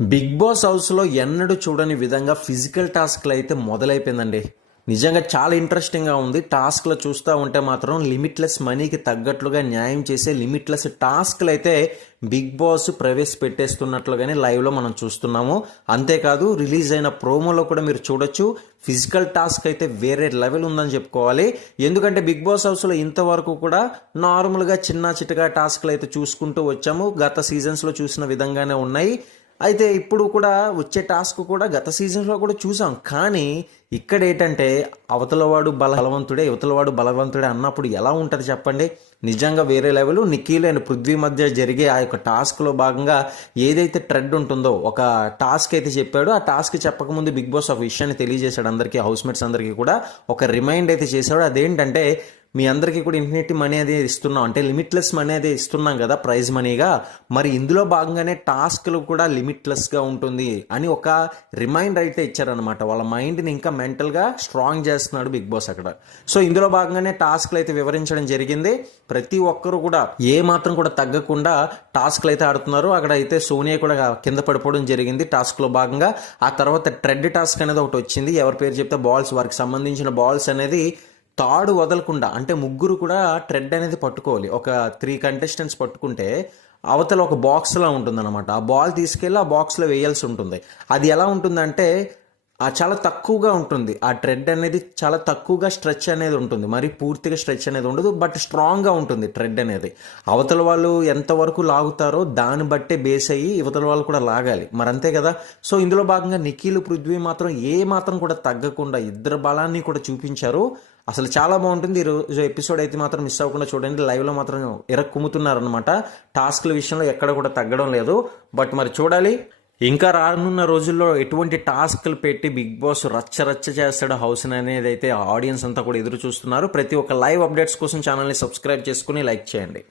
Big boss హౌస్లో ఎన్నడూ చూడని విధంగా ఫిజికల్ టాస్క్లు అయితే మొదలైపోయిందండి. నిజంగా చాలా ఇంట్రెస్టింగ్గా ఉంది. టాస్క్లు చూస్తూ ఉంటే మాత్రం లిమిట్లెస్ మనీకి తగ్గట్లుగా న్యాయం చేసే లిమిట్లెస్ టాస్క్లు అయితే బిగ్ బాస్ ప్రవేశపెట్టేస్తున్నట్లుగానే లైవ్లో మనం చూస్తున్నాము. అంతేకాదు రిలీజ్ అయిన ప్రోమోలో కూడా మీరు చూడొచ్చు. ఫిజికల్ టాస్క్ అయితే వేరే లెవెల్ ఉందని చెప్పుకోవాలి. ఎందుకంటే బిగ్ బాస్ హౌస్లో ఇంతవరకు కూడా నార్మల్గా చిన్న చిట్టగా టాస్క్లు అయితే చూసుకుంటూ వచ్చాము. గత సీజన్స్లో చూసిన విధంగానే ఉన్నాయి. అయితే ఇప్పుడు కూడా వచ్చే టాస్క్ కూడా గత సీజన్లో కూడా చూసాం. కానీ ఇక్కడ ఏంటంటే అవతలవాడు బలవంతుడే యువతలవాడు బలవంతుడే అన్నప్పుడు ఎలా ఉంటుంది చెప్పండి. నిజంగా వేరే లెవెల్. నిఖిల్ అండ్ పృథ్వీ మధ్య జరిగే ఆ యొక్క టాస్క్లో భాగంగా ఏదైతే ట్రెడ్ ఉంటుందో ఒక టాస్క్ అయితే చెప్పాడో, ఆ టాస్క్ చెప్పకముందు బిగ్ బాస్ ఒక విషయాన్ని తెలియజేశాడు అందరికీ, హౌస్మేట్స్ అందరికీ కూడా ఒక రిమైండ్ అయితే చేశాడు. అదేంటంటే మీ అందరికీ కూడా ఇన్ఫినిటీ మనీ అదే ఇస్తున్నాం, అంటే లిమిట్లెస్ మనీ అదే ఇస్తున్నాం కదా ప్రైజ్ మనీగా, మరి ఇందులో భాగంగానే టాస్క్లు కూడా లిమిట్లెస్గా ఉంటుంది అని ఒక రిమైండర్ అయితే ఇచ్చారనమాట. వాళ్ళ మైండ్ని ఇంకా మెంటల్గా స్ట్రాంగ్ చేస్తున్నాడు బిగ్ బాస్ అక్కడ. సో ఇందులో భాగంగానే టాస్క్లు అయితే వివరించడం జరిగింది. ప్రతి ఒక్కరు కూడా ఏ మాత్రం కూడా తగ్గకుండా టాస్క్లు అయితే ఆడుతున్నారు. అక్కడ అయితే సోనియా కూడా కింద పడిపోవడం జరిగింది టాస్క్లో భాగంగా. ఆ తర్వాత ట్రెడ్ టాస్క్ అనేది ఒకటి వచ్చింది. ఎవరి పేరు చెప్తే బాల్స్, వారికి సంబంధించిన బాల్స్ అనేది తాడు వదలకుండా, అంటే ముగ్గురు కూడా ట్రెడ్ అనేది పట్టుకోవాలి. ఒక 3 కంటెస్టెంట్స్ పట్టుకుంటే అవతల ఒక బాక్స్లా ఉంటుందన్నమాట. ఆ బాల్ తీసుకెళ్ళి ఆ బాక్స్లో వేయాల్సి ఉంటుంది. అది ఎలా ఉంటుందంటే చాలా తక్కువగా ఉంటుంది. ఆ ట్రెడ్ అనేది చాలా తక్కువగా స్ట్రెచ్ అనేది ఉంటుంది. మరి పూర్తిగా స్ట్రెచ్ అనేది ఉండదు, బట్ స్ట్రాంగ్గా ఉంటుంది ట్రెడ్ అనేది. అవతల వాళ్ళు ఎంతవరకు లాగుతారో దాన్ని బట్టే బేస్ అయ్యి ఇవతల వాళ్ళు కూడా లాగాలి, మరి అంతే కదా. సో ఇందులో భాగంగా నిఖిల్ పృథ్వీ మాత్రం ఏ మాత్రం కూడా తగ్గకుండా ఇద్దరు బలాన్ని కూడా చూపించారు. అసలు చాలా బాగుంటుంది. ఈరోజు ఎపిసోడ్ అయితే మాత్రం మిస్ అవ్వకుండా చూడండి. లైవ్లో మాత్రం ఇరక్కుముతున్నారనమాట. టాస్క్ల విషయంలో ఎక్కడ కూడా తగ్గడం లేదు. బట్ మరి చూడాలి ఇంకా రానున్న రోజుల్లో ఎటువంటి టాస్క్లు పెట్టి బిగ్ బాస్ రచ్చ చేస్తాడు హౌస్ అనేది అయితే ఆడియన్స్ అంతా కూడా ఎదురు చూస్తున్నారు. ప్రతి ఒక్క లైవ్ అప్డేట్స్ కోసం ఛానల్ని సబ్స్క్రైబ్ చేసుకుని లైక్ చేయండి.